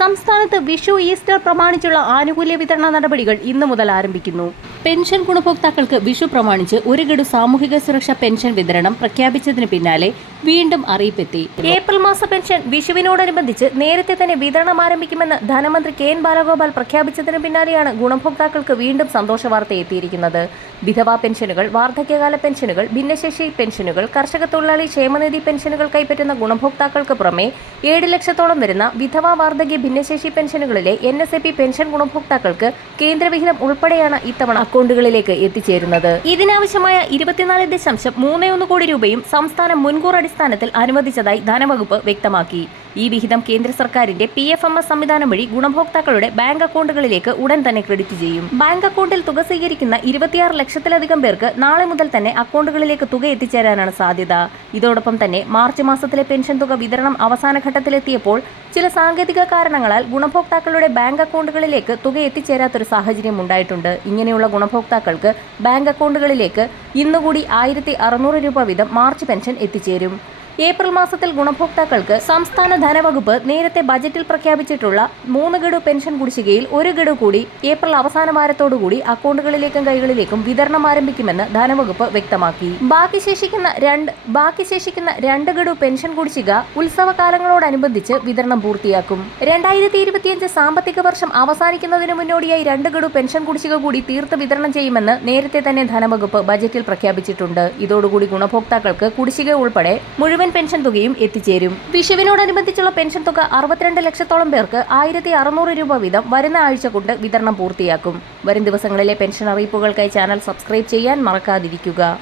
സംസ്ഥാനത്ത് വിഷു ഈസ്റ്റർ പ്രമാണിച്ചുള്ള ആനുകൂല്യ വിതരണ നടപടികൾ ഇന്നു മുതൽ ആരംഭിക്കുന്നു. പെൻഷൻ ഗുണഭോക്താക്കൾക്ക് വിഷു പ്രമാണിച്ച് ഒരു ഗഡു സാമൂഹിക സുരക്ഷാ പെൻഷൻ വിതരണം പ്രഖ്യാപിച്ചതിന് പിന്നാലെ വീണ്ടും അറിയിപ്പെത്തി. ഏപ്രിൽ മാസ പെൻഷൻ വിഷുവിനോടനുബന്ധിച്ച് നേരത്തെ തന്നെ വിതരണം ആരംഭിക്കുമെന്ന് ധനമന്ത്രി കെ എൻ ബാലഗോപാൽ പ്രഖ്യാപിച്ചതിന് പിന്നാലെയാണ് ഗുണഭോക്താക്കൾക്ക് വീണ്ടും സന്തോഷ വാർത്ത എത്തിയിരിക്കുന്നത്. വിധവാ പെൻഷനുകൾ വാർദ്ധക്യകാല പെൻഷനുകൾ ഭിന്നശേഷി പെൻഷനുകൾ കർഷക തൊഴിലാളി ക്ഷേമനിധി പെൻഷനുകൾ കൈപ്പറ്റുന്ന ഗുണഭോക്താക്കൾക്ക് പുറമെ ഏഴ് ലക്ഷത്തോളം വരുന്ന വിധവാ വാർദ്ധക്യ ഭിന്നശേഷി പെൻഷനുകളിലെ എൻ പെൻഷൻ ഗുണഭോക്താക്കൾക്ക് കേന്ദ്രവിഹിതം ഉൾപ്പെടെയാണ് ഇത്തവണ അക്കൗണ്ടുകളിലേക്ക് എത്തിച്ചേരുന്നത്. ഇതിനാവശ്യമായ ഇരുപത്തിനാല് ദശാംശം മൂന്ന് ഒന്ന് കോടി രൂപയും സംസ്ഥാനം മുൻകൂർ അടിസ്ഥാനത്തിൽ അനുവദിച്ചതായി ധനവകുപ്പ് വ്യക്തമാക്കി. ഈ വിഹിതം കേന്ദ്ര സർക്കാരിന്റെ പി എഫ് എം എസ് സംവിധാനം വഴി ഗുണഭോക്താക്കളുടെ ബാങ്ക് അക്കൗണ്ടുകളിലേക്ക് ഉടൻ തന്നെ ക്രെഡിറ്റ് ചെയ്യും. ബാങ്ക് അക്കൗണ്ടിൽ തുക സ്വീകരിക്കുന്ന ഇരുപത്തിയാറ് ലക്ഷത്തിലധികം പേർക്ക് നാളെ മുതൽ തന്നെ അക്കൗണ്ടുകളിലേക്ക് തുക എത്തിച്ചേരാനാണ് സാധ്യത. ഇതോടൊപ്പം തന്നെ മാർച്ച് മാസത്തിലെ പെൻഷൻ തുക വിതരണം അവസാന ഘട്ടത്തിലെത്തിയപ്പോൾ ചില സാങ്കേതിക കാരണങ്ങളാൽ ഗുണഭോക്താക്കളുടെ ബാങ്ക് അക്കൗണ്ടുകളിലേക്ക് തുക എത്തിച്ചേരാത്തൊരു സാഹചര്യം ഉണ്ടായിട്ടുണ്ട്. ഇങ്ങനെയുള്ള ഗുണഭോക്താക്കൾക്ക് ബാങ്ക് അക്കൗണ്ടുകളിലേക്ക് ഇന്നുകൂടി ആയിരത്തി രൂപ വീതം മാർച്ച് പെൻഷൻ എത്തിച്ചേരും. ഏപ്രിൽ മാസത്തിൽ ഗുണഭോക്താക്കൾക്ക് സംസ്ഥാന ധനവകുപ്പ് നേരത്തെ ബജറ്റിൽ പ്രഖ്യാപിച്ചിട്ടുള്ള മൂന്ന് ഗഡു പെൻഷൻ കുടിശ്ശികയിൽ ഒരു ഗഡു കൂടി ഏപ്രിൽ അവസാന വാരത്തോടുകൂടി അക്കൗണ്ടുകളിലേക്കും കൈകളിലേക്കും വിതരണം ആരംഭിക്കുമെന്ന് ധനവകുപ്പ് വ്യക്തമാക്കി. ബാക്കി ശേഷിക്കുന്ന രണ്ട് ബാക്കി ശേഷിക്കുന്ന രണ്ട് ഗഡു പെൻഷൻ കുടിശ്ശിക ഉത്സവകാലങ്ങളോടനുബന്ധിച്ച് വിതരണം പൂർത്തിയാക്കും. രണ്ടായിരത്തി ഇരുപത്തിയഞ്ച് സാമ്പത്തിക വർഷം അവസാനിക്കുന്നതിന് മുന്നോടിയായി രണ്ട് ഗഡു പെൻഷൻ കുടിശ്ശിക കൂടി തീർത്ത് വിതരണം ചെയ്യുമെന്ന് നേരത്തെ തന്നെ ധനവകുപ്പ് ബജറ്റിൽ പ്രഖ്യാപിച്ചിട്ടുണ്ട്. ഇതോടുകൂടി ഗുണഭോക്താക്കൾക്ക് കുടിശ്ശിക ഉൾപ്പെടെ പെൻഷൻ തുകയും എത്തിച്ചേരും. വിഷുവിനോടനുബന്ധിച്ചുള്ള പെൻഷൻ തുക അറുപത്തിരണ്ട് ലക്ഷത്തോളം പേർക്ക് ആയിരത്തി അറുന്നൂറ് രൂപ വീതം വരുന്ന ആഴ്ച കൊണ്ട് വിതരണം പൂർത്തിയാക്കും. വരും ദിവസങ്ങളിലെ പെൻഷൻ അറിയിപ്പുകൾക്കായി ചാനൽ സബ്സ്ക്രൈബ് ചെയ്യാൻ മറക്കാതിരിക്കുക.